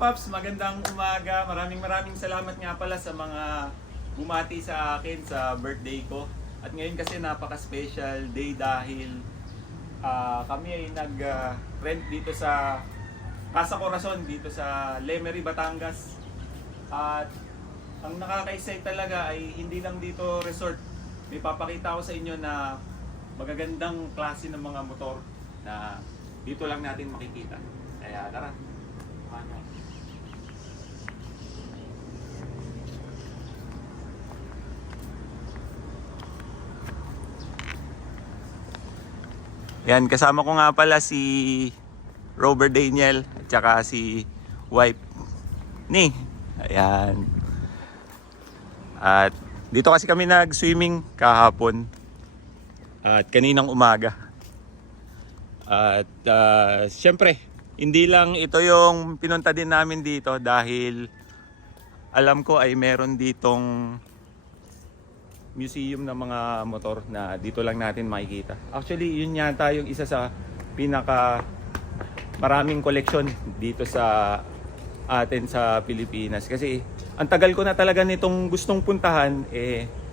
Paps, magandang umaga. Maraming salamat nga pala sa mga bumati sa akin sa birthday ko. At ngayon kasi napaka-special day dahil kami ay nag-rent dito sa Casa Corazon dito sa Lemery, Batangas. At ang nakaka-excite talaga ay hindi lang dito resort. May papakita ko sa inyo na magagandang klase ng mga motor na dito lang natin makikita. Kaya tara. Yan, kasama ko nga pala si Robert Daniel at saka si wife ni. Ayan. At dito kasi kami nag-swimming kahapon at kaninang umaga. At syempre, hindi lang ito yung pinunta din namin dito dahil alam ko ay meron ditong museum ng mga motor na dito lang natin makikita. Actually, yun yata yung isa sa pinaka maraming koleksyon dito sa atin sa Pilipinas. Kasi ang tagal ko na talaga nitong gustong puntahan.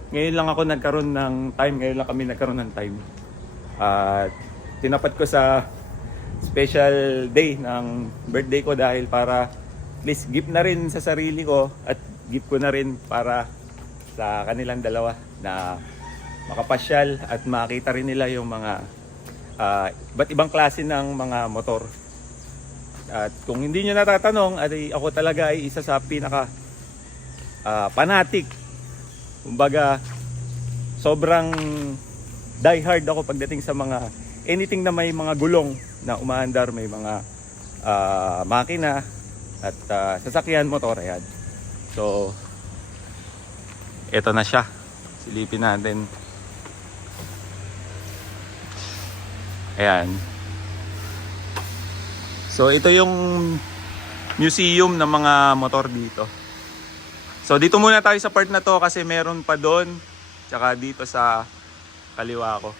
Ngayon lang ako nagkaroon ng time. Ngayon lang kami nagkaroon ng time. At tinapat ko sa special day ng birthday ko dahil para at least gift na rin sa sarili ko at gift ko na rin para sa kanilang dalawa na makapasyal at makita rin nila yung mga iba't ibang klase ng mga motor. At kung hindi nyo natatanong, ako talaga ay isa sa pinaka fanatic. Kumbaga, sobrang die hard ako pagdating sa mga anything na may mga gulong na umaandar, may mga makina at sasakyan, motor. Ayan. So, ito na siya. Silipin natin. Ayan. So ito yung museum ng mga motor dito. So dito muna tayo sa part na to kasi meron pa doon. Tsaka dito sa kaliwa ko.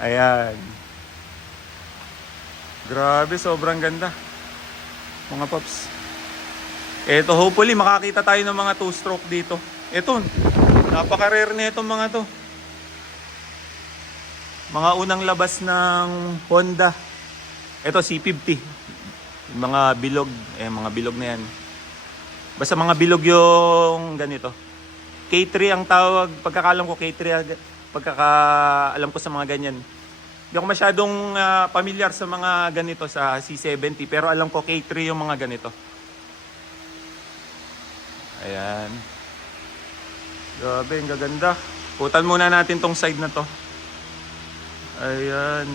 Ayan. Grabe, sobrang ganda. Mga paps. Ito, hopefully makakita tayo ng mga 2-stroke dito. Ito, napaka-rare na itong mga to. Mga unang labas ng Honda. Ito, C50. Mga bilog. Mga bilog na yan. Basta mga bilog yung ganito. K3 ang tawag. Pagkakalam ko K3. Pagkakaalam ko sa mga ganyan. Hindi ako masyadong familiar sa mga ganito sa C70. Pero alam ko K3 yung mga ganito. Ayan. Grabe, ang gaganda. Putan muna natin tong side na to. Ayan.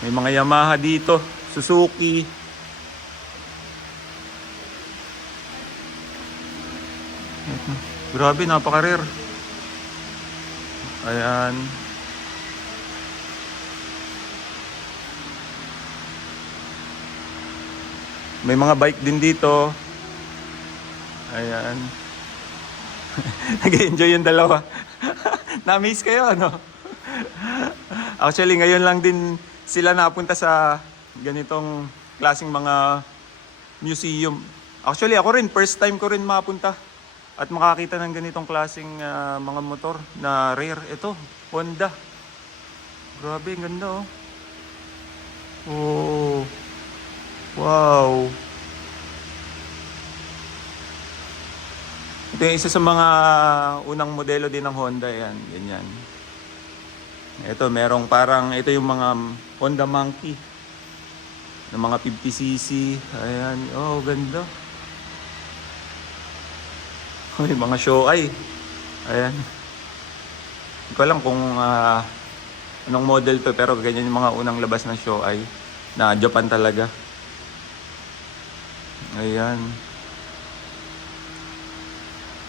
May mga Yamaha dito. Suzuki. Grabe, napaka-rare. Ayan. May mga bike din dito. Ayan. Nag-enjoy yung dalawa. Na-miss kayo, ano? Actually, ngayon lang din sila napunta sa ganitong klaseng mga museum. Actually, ako rin, first time ko rin mapunta at makakita ng ganitong klaseng mga motor na rare. Ito, Honda. Grabe, ang ganda, oh. Oh. Wow. Ito yung isa sa mga unang modelo din ng Honda. Yan, ganyan. Ito, merong parang, ito yung mga Honda Monkey. Ng mga 50cc. Ayan, oh, ganda. May mga Shoei. Ayan. Hindi ko alam kung anong model to, pero ganyan yung mga unang labas ng Shoei. Na Japan talaga. Ayan.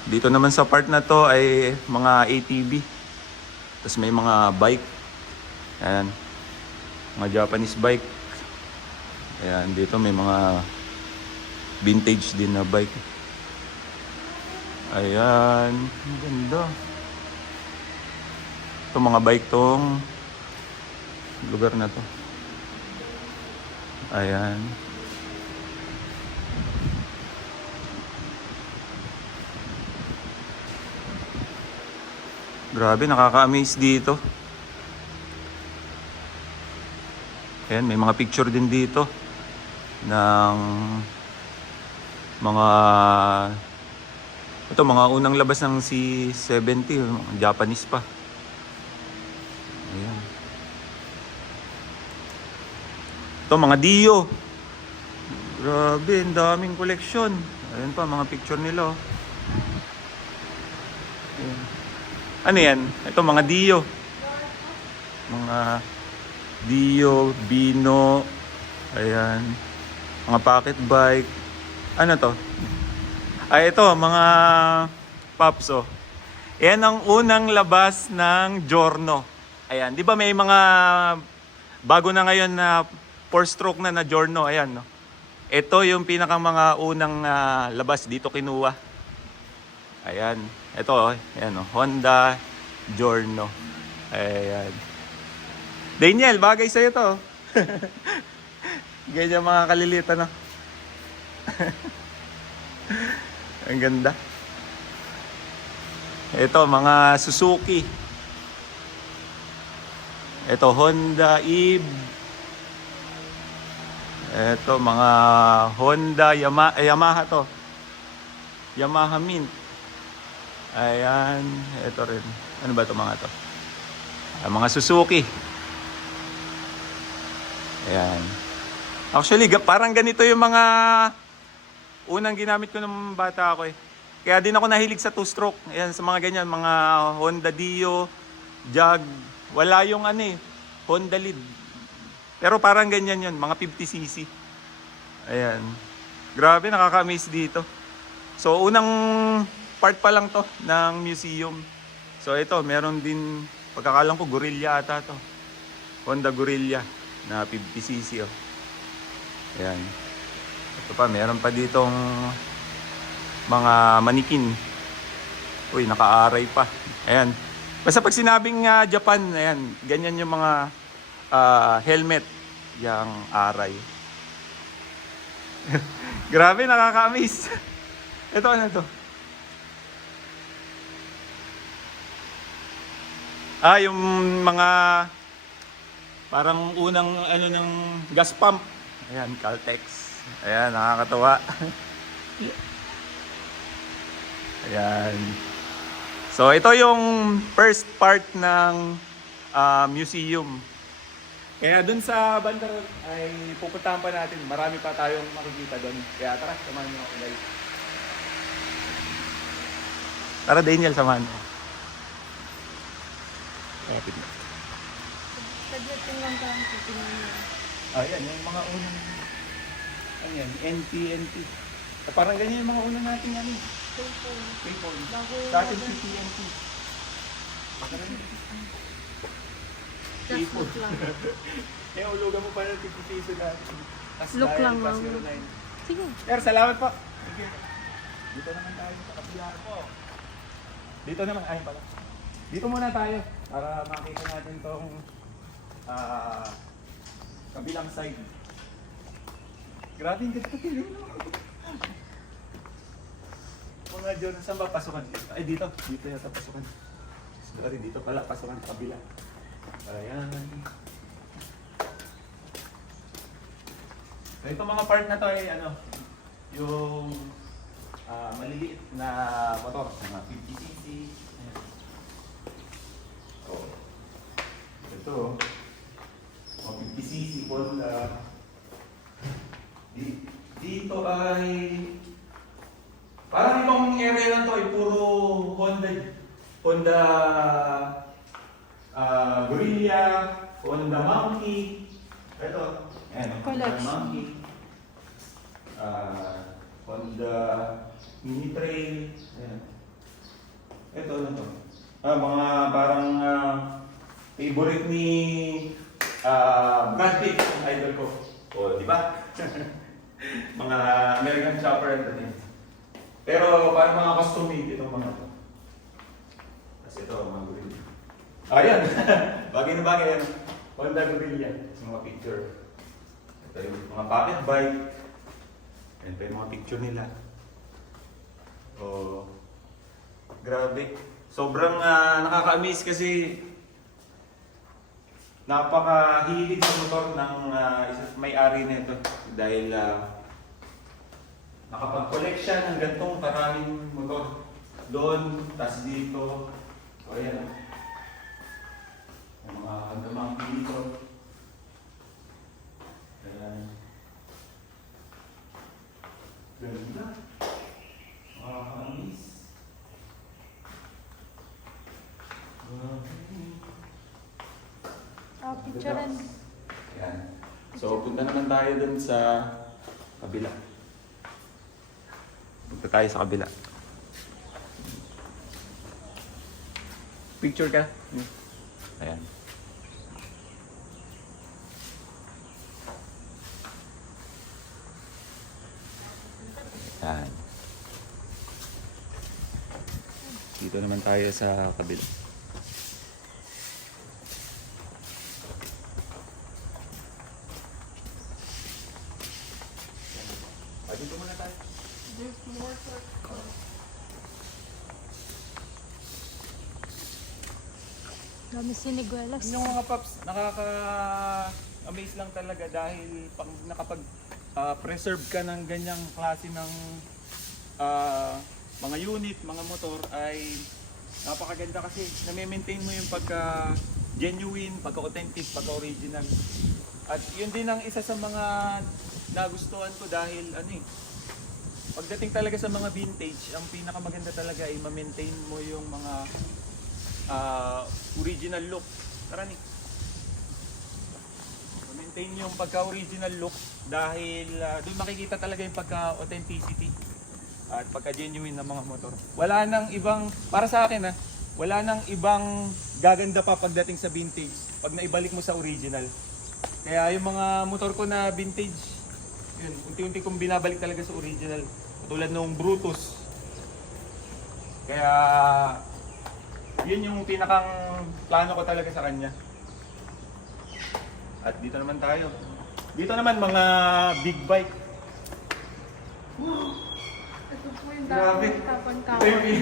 Dito naman sa part na to ay mga ATV. Tapos may mga bike. Ayan. Mga Japanese bike. Ayan. Dito may mga vintage din na bike. Ayan. Ang ganda. Ito mga bike tong lugar na to. Ayan. Grabe, nakaka-amaze dito. Ayan, may mga picture din dito ng mga mga unang labas ng C-70, Japanese pa. Ayan. Ito, mga Dio. Grabe, ang daming koleksyon. Ayan pa, mga picture nila. Ayan. Ano yan? Ito, mga Dio. Mga Dio, Bino. Ayan. Mga pocket bike. Ano to? Ay, ito, mga Pops, oh. Yan ang unang labas ng Giorno. Ayan, di ba may mga bago na ngayon na 4-stroke na Giorno. Ayan, no? Ito yung pinakang mga unang labas dito kinuha. Ayan, ito, oh. Ayan, oh. Honda Giorno. Ayan. Daniel, bagay sa'yo to. Ganyan mga kalilit, ano? Ang ganda. Ito, mga Suzuki. Ito, Honda Eve. Ito, mga Honda, Yamaha to. Yamaha Mint. Ayan. Ito rin. Ano ba ito mga to? Mga Suzuki. Ayan. Actually, parang ganito yung mga unang ginamit ko nung bata ako eh. Kaya din ako nahilig sa 2-stroke. Ayan, sa mga ganyan, mga Honda Dio, Jag. Wala yung Honda Lead. Pero parang ganyan yun, mga 50cc. Ayan. Grabe, nakaka-amaze dito. So, unang part pa lang to ng museum. So, ito, meron din, pagkakalang ko, Gorilla ata to. Honda Gorilla na 50cc. Oh. Ayan. Ito pa, meron pa ditong mga manikin. Uy, naka-aray pa. Ayan. Basta pag sinabing Japan, ayan, ganyan yung mga helmet, yung aray. Grabe, nakaka-amaze. Ito, ano to? Yung mga parang unang ng gas pump. Ayan, Caltex. Ayan, nakakatawa. Ayan. So, ito yung first part ng museum. Kaya dun sa banda ay pupuntahan pa natin. Marami pa tayong makikita dun. Kaya tara, samahan niyo ako guys. Tara Daniel, samahan mo. Kapit na. Ayan, yung mga unang ayan, NT. Parang ganyan yung mga unang natin PayPal. Sa atin si TNT. PayPal. Eh, ulugan mo pa ng 50 piso natin. Look lang lang. 09. Sige. Sir, salamat po. Thank you. Dito naman tayo sa kabila po. Dito naman, ayun pala. Dito muna tayo para makita natin tong kabilang side. Grabe yung ganda pili mo. Mga John, saan ba pasukan? Ay, dito. Dito yata pasukan. Sorry, dito pala pasukan sa kabila. Ayan. So, ito mga part na to ay yung maliliit na motor, mga 50cc. Oh. Ito, mga 50cc Honda. Dito ay parang itong area na to ay puro Honda Gorilla, Honda Monkey. Ito, Honda Monkey. Honda Mini Trail. Ayan. Ito na to. Mga parang favorite ni Brad Pitt, ang idol ko. O, di ba? Mga American Chopper ito din. Pero parang mga custom made itong mga to. Kasi ito, mga Gorilla. Ayan! Bagay na bagay yan. Honda Gorilla. Sa mga picture. Ito yung mga pocket bike. Ito yung mga picture nila. Oh, grabe. Sobrang nakaka-amaze kasi napakahilig sa motor ng may-ari nito dahil nakapag-collect siya ng gantong karaming motor doon, tas dito. So ayan, yung mga kandamang dito. Ayan. Ganda. Nakaka-amaze. Picturean. Ayan. So, punta naman tayo dun sa kabila. Punta tayo sa kabila. Picture ka? Ayan. Ayan. Dito naman tayo sa kabila. Dito muna tayo. There's more for dami siniguelas. Yung mga paps, nakaka-amaze lang talaga dahil pag nakapag-preserve ka ng ganyang klase ng mga unit, mga motor ay napakaganda kasi nami-maintain mo yung pagka-genuine, pagka-authentic, pagka-original. At yun din ang isa sa mga nagustuhan ko dahil pagdating talaga sa mga vintage, ang pinakamaganda talaga ay ma-maintain mo yung mga original look. Tara ni. Ma-maintain yung pagka-original look dahil doon makikita talaga yung pagka-authenticity at pagka-genuine ng mga motor. Wala nang ibang, para sa akin wala nang ibang gaganda pa pagdating sa vintage pag naibalik mo sa original. Kaya yung mga motor ko na vintage, yun, unti-unti kong binabalik talaga sa original. Tulad nung Brutus. Kaya yun yung pinakang plano ko talaga sa kanya. At dito naman tayo. Dito naman mga big bike. Ito po yung Grabe. tapang Ito yung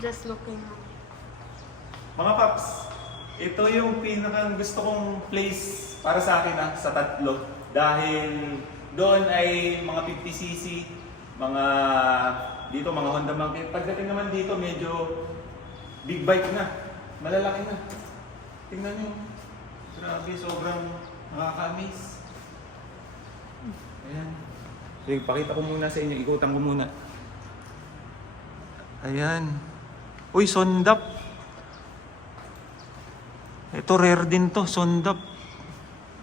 Just looking. mga paps, ito yung pinakang gusto kong place para sa akin sa tatlo. Dahil doon ay mga 50cc, mga dito mga Honda Monkey. Pagdating naman dito medyo big bike na, malalaki na. Tingnan nyo, grabe, sobrang nakaka-amaze. Ayan. Sige, pakita ko muna sa inyo, ikutan ko muna. Ayan. Uy, Sondap. Ito rare din to, Sondap.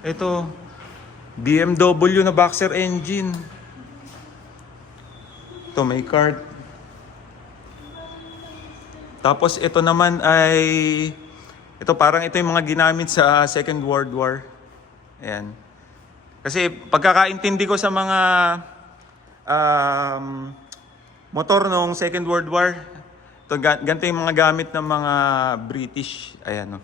Ito, BMW na boxer engine. Ito may card. Tapos ito naman ay, ito parang ito yung mga ginamit sa Second World War. Ayan. Kasi pagkakaintindi ko sa mga motor nung Second World War, ito ganito yung mga gamit ng mga British. Ayan, no?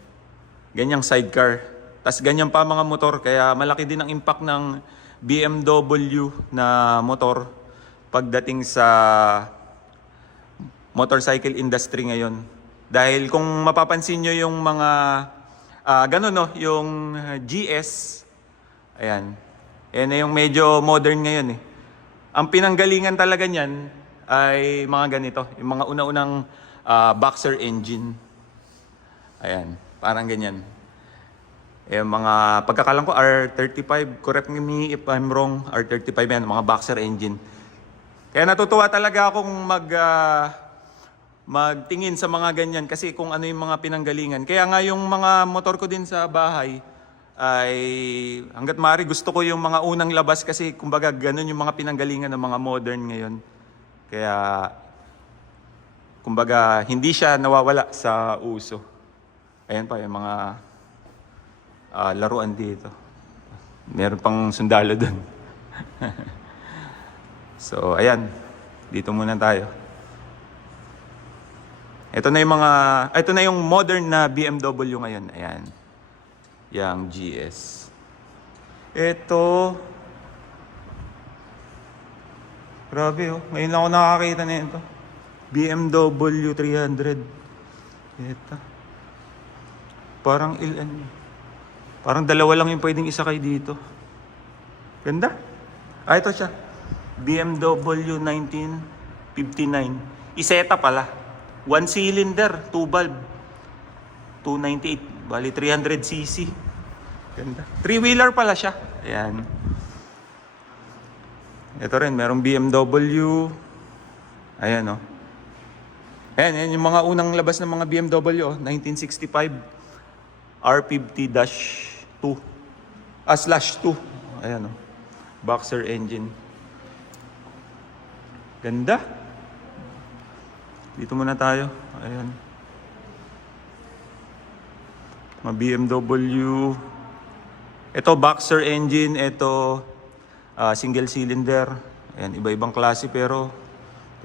Ganyang sidecar. Tapos ganyan pa mga motor, kaya malaki din ang impact ng BMW na motor pagdating sa motorcycle industry ngayon. Dahil kung mapapansin nyo yung mga yung GS, ayan, yan na yung medyo modern ngayon eh. Ang pinanggalingan talaga niyan ay mga ganito, yung mga una-unang boxer engine. Ayan, parang ganyan. Yung mga pagkakalang ko R35, correct me if I'm wrong, R35 yan, mga boxer engine. Kaya natutuwa talaga akong magtingin sa mga ganyan kasi kung ano yung mga pinanggalingan. Kaya nga yung mga motor ko din sa bahay ay hanggat maaari gusto ko yung mga unang labas kasi kumbaga ganun yung mga pinanggalingan ng mga modern ngayon. Kaya kumbaga hindi siya nawawala sa uso. Ayan pa yung mga laruan dito. Meron pang sundalo dun. So ayan, dito muna tayo. Ito na yung modern na BMW ngayon. Ayan. Yang GS. Ito. Grabe oh. Ngayon lang ako nakakita na ito. BMW 300. Ito. Parang ilan. Parang dalawa lang yung pwedeng isakay dito. Ganda. Ah, ito siya. BMW 1959. Iseta pala. 1 cylinder, 2 valve. 298. Bali 300cc. Ganda. 3-wheeler pala siya. Ayan. Ito rin, merong BMW. Ayan, oh. Ayan, yung mga unang labas ng mga BMW, oh. 1965. R50-2. /2. Ayan, oh. Boxer engine. Ganda. Dito muna tayo. Ayan. Mga BMW. Ito, boxer engine. Ito, single cylinder. Ayan, iba-ibang klase pero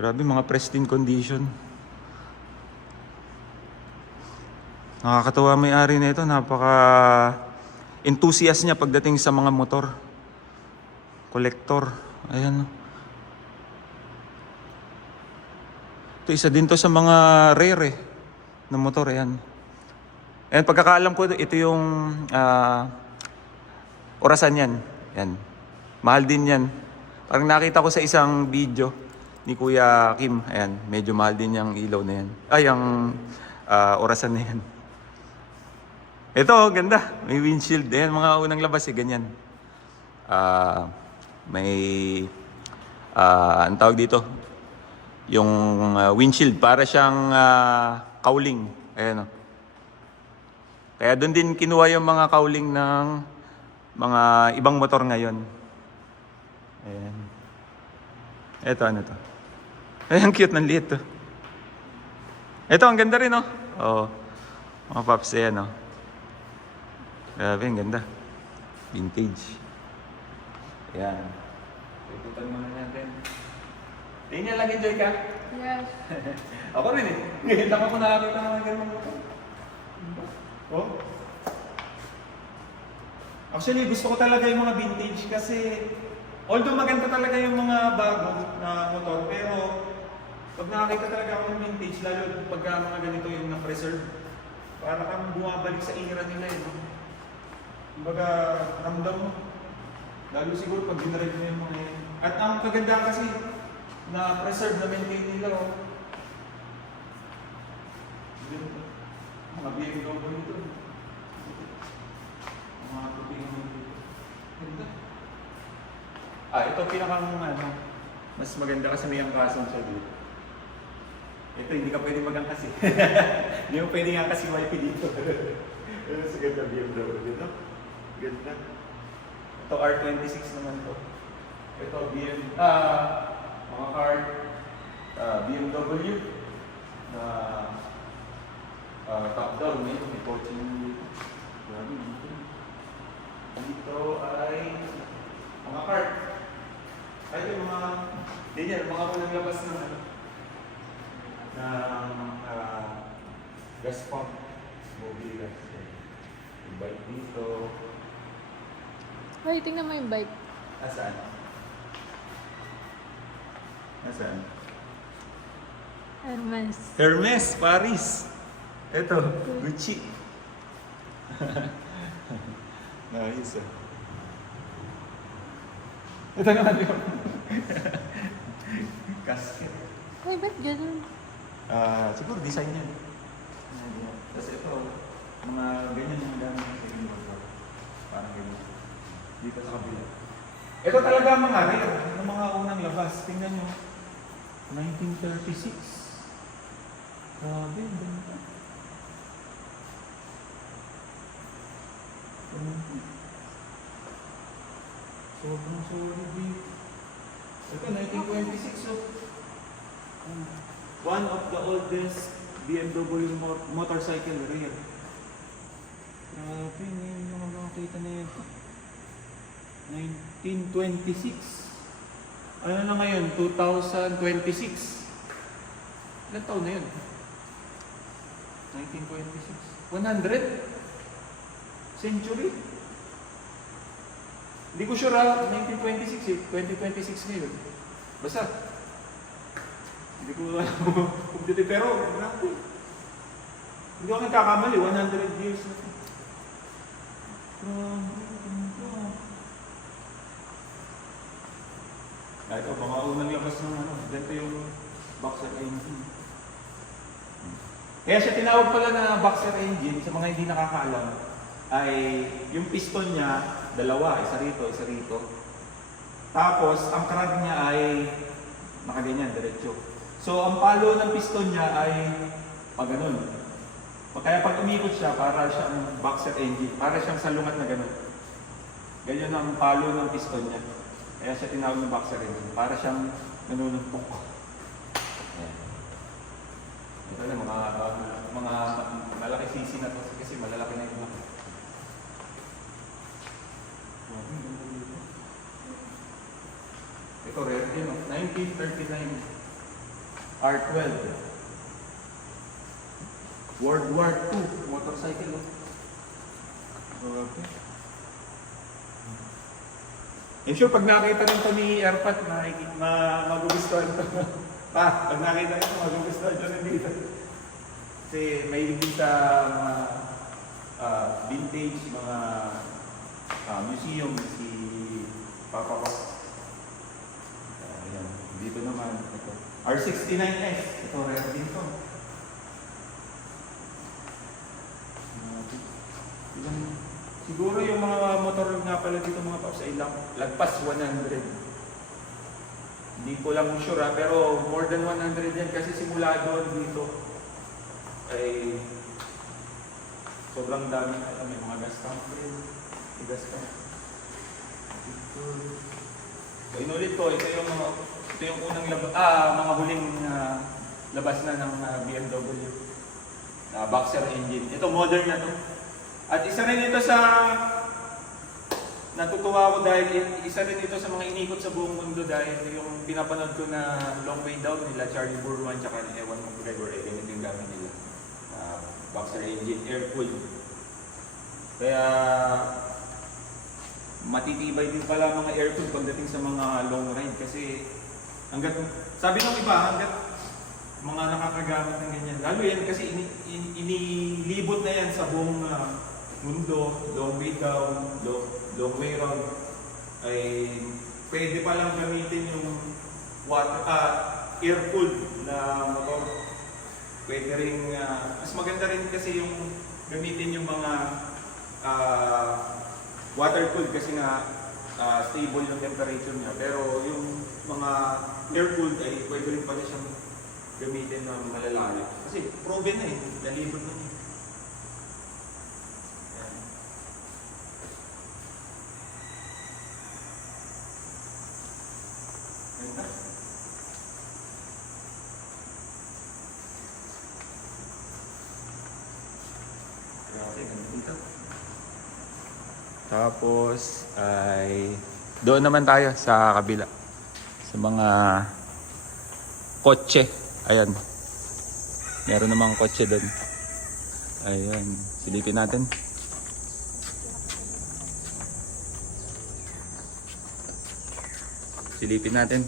grabe, mga pristine condition. Nakakatawa may-ari na ito. Napaka enthusiast niya pagdating sa mga motor. Collector. Ayan. Ito, isa din to sa mga rare na motor. Ayan. Ayan, pagkakaalam ko, ito yung orasan yan. Ayan. Mahal din yan. Parang nakita ko sa isang video ni Kuya Kim. Ayan, medyo mahal din yung ilaw na yan. Ay, yung orasan na yan. Ito, ganda. May windshield. Ayan, mga unang labas ganyan. May, ang tawag dito, yung windshield. Para siyang cowling. Ayan, o. Kaya doon din kinuha yung mga cowling ng mga ibang motor ngayon. Ayan. Ito, ano to? Ay, ang cute ng liit to. Ito, ang ganda rin, oh. Oo. Mga paps, ayan, oh. Grabe, ang ganda. Vintage. Ayan. Ikutan muna natin. Tingnan lang, enjoy ka? Yes. Ako rin eh. Ngayon lang ako nakakita ng mga ganun motor. Oh. Actually, gusto ko talaga yung mga vintage kasi although maganda talaga yung mga bago na motor, pero pag nakakita talaga ako ng vintage, lalo pag mga ganito yung na-preserve, para kang bumabalik sa era nila eh. No? Kumbaga, ramdam mo. Lalo siguro pag dinarag mo yung mga yan. At ang kagandahan kasi, na-preserve, na-maintain nila. Oh. Mga BMW nito. Mga tubig dito. Ganda. Ito pinakang mas maganda kasi may angkasan siya dito. Ito hindi ka pwede mag-angkas eh. Hindi mo pwede angkas yung wifi dito. Ito sa ganda BMW dito. Ganda. Ito R26 naman to. Ito mga card. BMW. Top down may coaching dito. Grabe dito. Dito ay mga card. Ay, yung mga ganyan, mga walang labas ng gas pump. Mobile gas. Yung bike dito. Ay, tingnan mo yung bike. Nasaan? Nasaan? Hermes. Hermes, Paris. Ito, Gucci. Nice. Ito naman yun. Casket. Ay, ba't ganun? Siguro design yan. Tapos ito, mga ganyan yung gamit sa inyo. Parang ganyan. Dito sa kabila. Ito talaga mga rare, ng mga unang labas. Tingnan nyo. 1936. Grabe, ang ganda. Sobrang solid eh. Ito, 1926. So, one of the oldest BMW motorcycle rare. Grabe, ngayon yung makakita na yun. 1926. Ano na ngayon? 2026. Ilan taon na yun? 1926. 100? Century? Hindi ko sure 1926 eh. 2026 ngayon. Basta. Hindi ko alam kung dito, pero grabe. Hindi ako nagkakamali, 100 years na. Ito, mga unang labas ng ano, ganito yung boxer engine. Kaya siya tinawag pala na boxer engine, sa mga hindi nakakaalam, ay yung piston niya, dalawa, isa rito, isa rito. Tapos, ang crank niya ay nakaganyan, diretso. So, ang palo ng piston niya ay pag ganun. Kaya pag umikot siya, para siyang boxer engine, para siyang salungat na ganun. Ganyan ang palo ng piston niya. Kaya siya tinawag ng boxer engine, para siyang nanununtok. Ayan. Ito na, mga malaki sisi na to kasi malalaki na yung ito rare din, 1939 R12 World War II motorcycle. Okay. I'm sure pag nakita rin ito ni Airpat, magugustuhan ito. Pag nakita rin ito, magugustuhan ito rin dito. Kasi may din sa mga vintage, mga museum, si Papa ko. Ayan. Dito naman, ito. R69S. Ito, rare din ito. Siguro yung mga motor nga pala dito mga paps ay lagpas 100. Hindi ko lang sure pero more than 100 yan kasi simula doon dito ay sobrang dami. May mga gas tank rin. Gas tank. So inulit ko, ito yung unang mga huling labas na ng BMW na boxer engine. Ito modern na to. At isa rin ito sa natutuwa ko dahil isa rin ito sa mga inikot sa buong mundo dahil yung pinapanood ko na Long Way Down nila Charlie Boorman tsaka ni Ewan McGregor ganito yung gamit nila. Boxer engine, air-cooled. Kaya matitibay din pala mga air-cooled pagdating sa mga long ride kasi sabi ng iba, hanggat mga nakakagamit ng ganyan. Lalo yan kasi inilibot na yan sa buong mundo, long way down, long way round, ay pwede palang gamitin yung air-cooled na motor. Pwede rin, mas maganda rin kasi yung gamitin yung mga water-cooled kasi nga stable yung temperature niya. Pero yung mga air-cooled ay pwede rin pala siyang gamitin ng malalayo. Kasi proven na nalibot na Tapos ay doon naman tayo sa kabila sa mga kotse. Ayan. Meron namang kotse doon. Ayan, silipin natin. Silipin natin.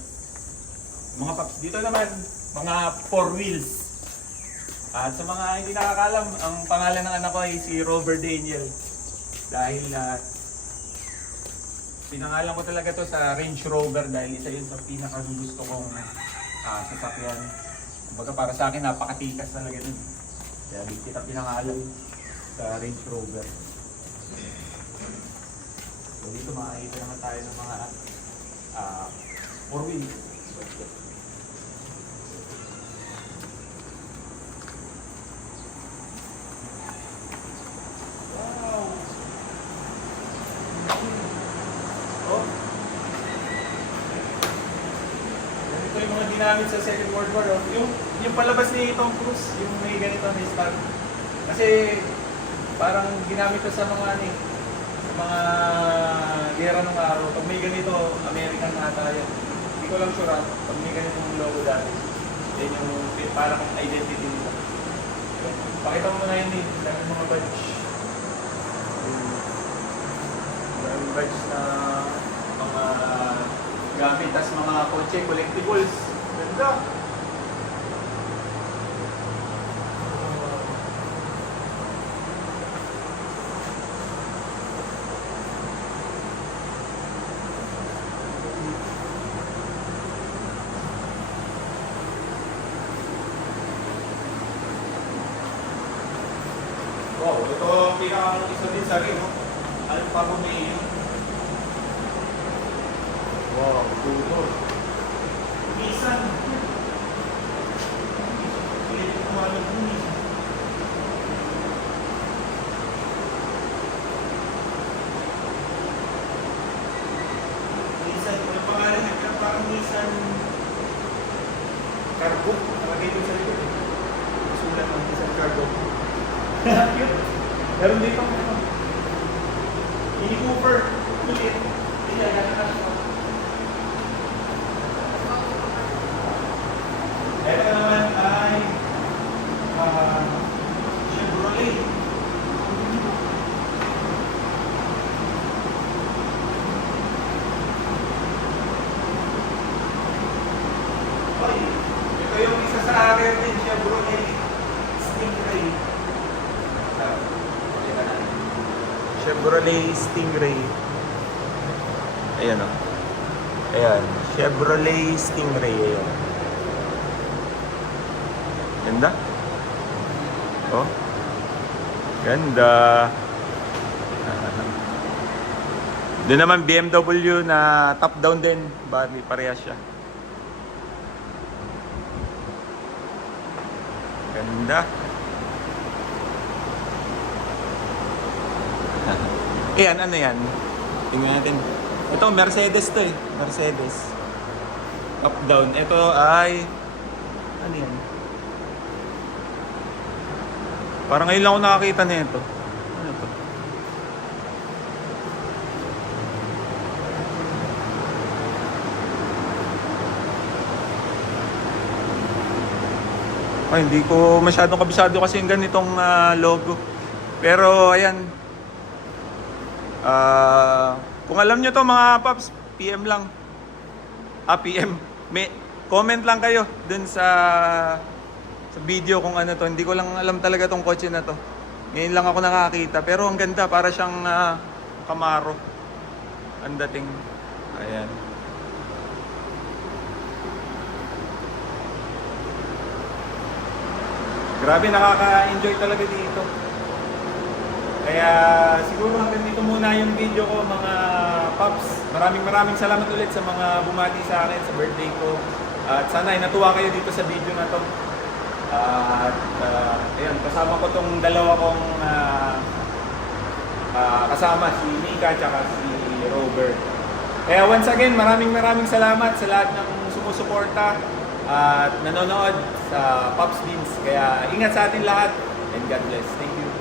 Mga paps, dito naman mga 4 wheels. At sa mga hindi nakakalam, ang pangalan ng anak ko ay si Robert Daniel. Dahil pinangalan ko talaga to sa Range Rover dahil isa yun sa pinakagusto kong sasakyan. Kumbaga para sa akin napakatikas talaga nun. Kaya di kita pinangalan sa Range Rover. So dito makikita naman tayo ng mga 4 wheels. Ginamit sa Second World War, yung palabas ni Tom Cruise, yung may ganito na style. Kasi parang ginamit ko sa mga sa mga gera ng araw. Pag may ganito, American ata yan. Hindi ko lang sure pag may ganitong logo dati. Yan yung parang identity nila. Pakita mo na yun dahil mga badge. Yung badge na mga gamit, tas mga kotse, collectibles. Ganda. isa rin, no? Alfa Romeo. Wow, tudor. Nissan. Hindi ko kumalag mo, Nissan. Nissan, ano pangalan niya? Parang Nissan Cargo. Nakagay doon sa likod. Sulat ng Nissan Cargo. Cute. Meron dito ano. Mini Cooper. Kulit. Hindi, yan na siya. Ito naman ay Chevrolet. Oy, ito yung isa sa akin din, Chevrolet Stingray. Chevrolet Stingray. Ayan o. Ayan, Chevrolet Stingray. Ayan. Ganda. Oh. Ganda. Doon naman BMW na top down din. Bali, parehas siya. Ganda. Ayan, ano yan? Tingnan natin. Ito, Mercedes to eh. Mercedes. Top down. Ito ay... Ano yan? Parang ngayon lang ako nakakita nito. Ano to? Ay, hindi ko masyadong kabisado kasi yung ganitong logo. Pero, ayan. Kung alam nyo to mga paps, PM lang. PM. May comment lang kayo dun sa video kung ano to. Hindi ko lang alam talaga tong kotse na to. Ngayon lang ako nakakita. Pero ang ganda, para siyang Camaro. Ang dating. Ayan. Grabe, nakaka-enjoy talaga dito. Kaya siguro hanggang dito muna yung video ko mga paps. Maraming salamat ulit sa mga bumati sa akin sa birthday ko. At sana ay natuwa kayo dito sa video na to. At ayan, kasama ko tong dalawa kong kasama, si Mika at si Robert. Kaya once again, maraming salamat sa lahat ng sumusuporta at nanonood sa Pops Beans. Kaya ingat sa atin lahat and God bless. Thank you.